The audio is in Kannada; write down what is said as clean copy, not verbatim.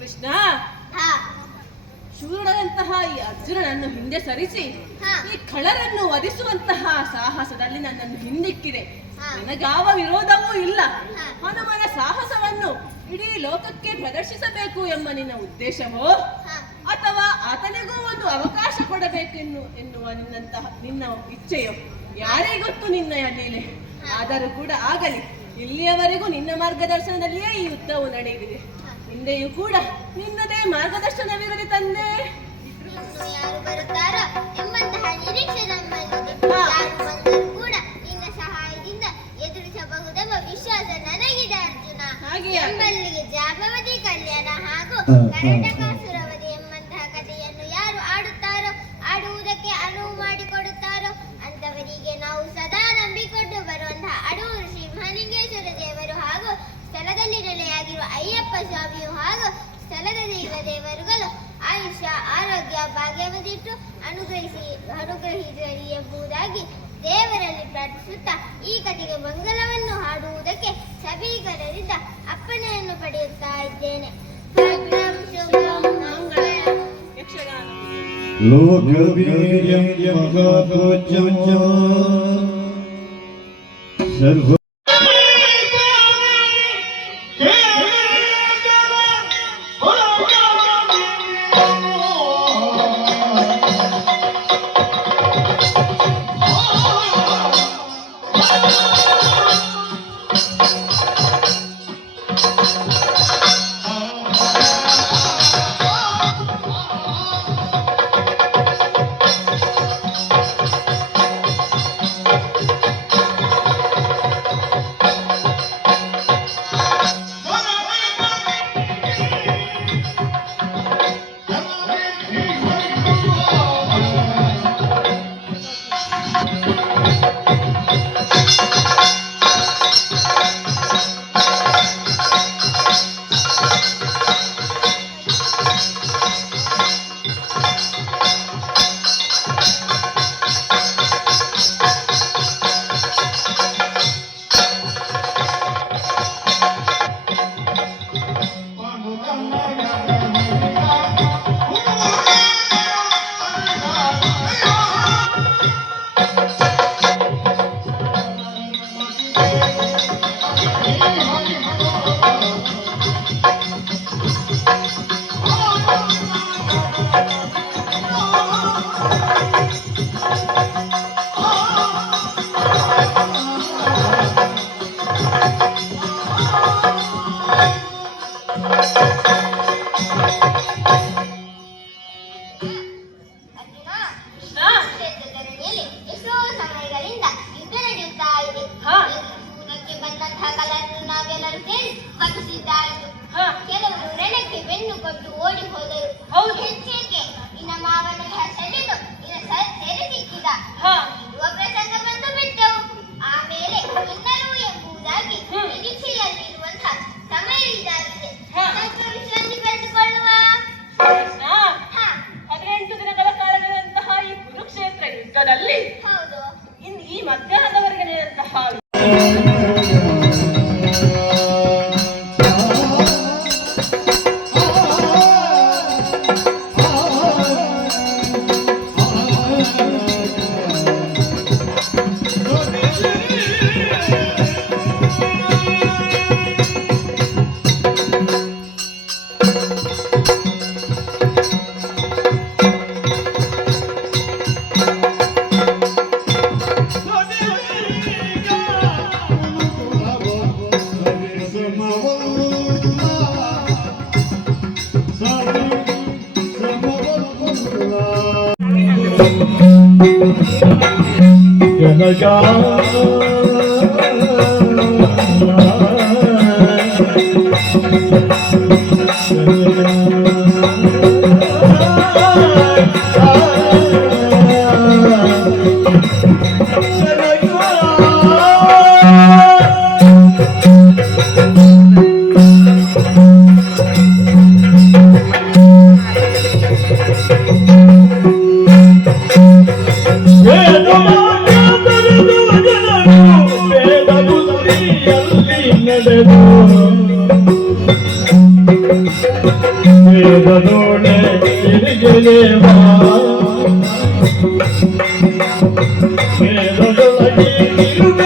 ಕೃಷ್ಣ, ಶೂರನಂತಹ ಈ ಅರ್ಜುನನನ್ನು ಹಿಂದೆ ಸರಿಸಿ ಈ ಖಳರನ್ನು ವಧಿಸುವಂತಹ ಸಾಹಸದಲ್ಲಿ ನನ್ನನ್ನು ಹಿಂದಿಕ್ಕಿದೆ. ನಿನಗಾವ ವಿರೋಧವೂ ಇಲ್ಲ. ಹನುಮನ ಸಾಹಸವನ್ನು ಇಡೀ ಲೋಕಕ್ಕೆ ಪ್ರದರ್ಶಿಸಬೇಕು ಎಂಬ ನಿನ್ನ ಉದ್ದೇಶವೋ ಅಥವಾ ಆತನಿಗೂ ಒಂದು ಅವಕಾಶ ಕೊಡಬೇಕೆನ್ನು ಎನ್ನುವ ನಿನ್ನ ಇಚ್ಛೆಯೋ ಯಾರಿಗೊತ್ತು ನಿನ್ನ ಲೀಲೆ. ಆದರೂ ಕೂಡ ಆಗಲಿ, ಇಲ್ಲಿಯವರೆಗೂ ನಿನ್ನ ಮಾರ್ಗದರ್ಶನದಲ್ಲಿಯೇ ಈ ಯುದ್ಧವು ನಡೆದಿದೆ. ಹಿಂದೆಯೂ ಕೂಡ ನಿನ್ನದೇ ಮಾರ್ಗದರ್ಶನವಿರಲಿ ತಂದೆ. ಯಾರು ಬರುತ್ತಾರೋ ಎಂಬಂತಹ ನಿರೀಕ್ಷೆ ನಮ್ಮಲ್ಲಿದೆ. ಯಾರು ಬಂದರೂ ಕೂಡ ನಿನ್ನ ಸಹಾಯದಿಂದ ಎದುರಿಸಬಹುದೆಂಬ ವಿಶ್ವಾಸ ನನಗಿದೆ ಅರ್ಜುನ. ನಮ್ಮಲ್ಲಿಗೆ ಜಾಂಬವತಿ ಕಲ್ಯಾಣ ಹಾಗೂ ಕರಟಕಾಸುರವಧಿ ಎಂಬಂತಹ ಕಥೆಯನ್ನು ಯಾರು ಆಡುತ್ತಾರೋ, ಆಡುವುದಕ್ಕೆ ಅನುವು ಮಾಡಿಕೊಡುತ್ತಾರೋ ಅಂತವರಿಗೆ ನಾವು ಸದಾ ನಂಬಿಕೊಂಡು ಬರುವಂತಹ ಅಡೂರು ಶ್ರೀ ಮಹಾಲಿಂಗೇಶ್ವರ ದೇವರು ಹಾಗೂ ಸ್ಥಳದಲ್ಲಿ ನೆಲೆಯಾಗಿರುವ ಅಯ್ಯಪ್ಪ ಸ್ವಾಮಿಯು ಹಾಗೂ ಸ್ಥಳದ ದೇವರುಗಳು ಆಯುಷ್ಯ ಆರೋಗ್ಯ ಭಾಗ್ಯವದಿಟ್ಟು ಅನುಗ್ರಹಿಸಲಿ ಎಂಬುದಾಗಿ ದೇವರಲ್ಲಿ ಪ್ರಾರ್ಥಿಸುತ್ತಾ ಈ ಕಥೆಗೆ ಮಂಗಲವನ್ನು ಹಾಡುವುದಕ್ಕೆ ಸಭೀಕರರಿಂದ ಅಪ್ಪಣೆಯನ್ನು ಪಡೆಯುತ್ತಾ ಇದ್ದೇನೆ. ಕೆಲವರು ರಣಕ್ಕೆ ಬೆನ್ನು ಕೊಟ್ಟು ಓಡಿ ಹೋದರು. ಹೆಚ್ಚೇಕೆ ನಿನ್ನ ಮಾವನಿಗೆ ಸೆಳೆದು ಸೆರೆ ಸಿಕ್ಕಿದ ಇರುವ ಪ್ರಸಂಗ ಬಂದು ಬಿಟ್ಟವು. ಆಮೇಲೆ ಇನ್ನರು ಎಂಬುದಾಗಿ ನಿರೀಕ್ಷೆಯಲ್ಲಿರುವಂತಹ ಸಮಯ ಇದಾಗಿದೆ. ವಿಶ್ರಾಂತಿ ಪಡೆದುಕೊಳ್ಳುವ 18 ದಿನಗಳ ಕಾಲದಂತಹ ಈ ಕುರುಕ್ಷೇತ್ರ ಯುದ್ಧದಲ್ಲಿ ಹೌದು ಇನ್ನು ಈ ಮಧ್ಯಾಹ್ನದವರೆಗೆ ನಡೆದಂತಹ ತಿರುಗಿ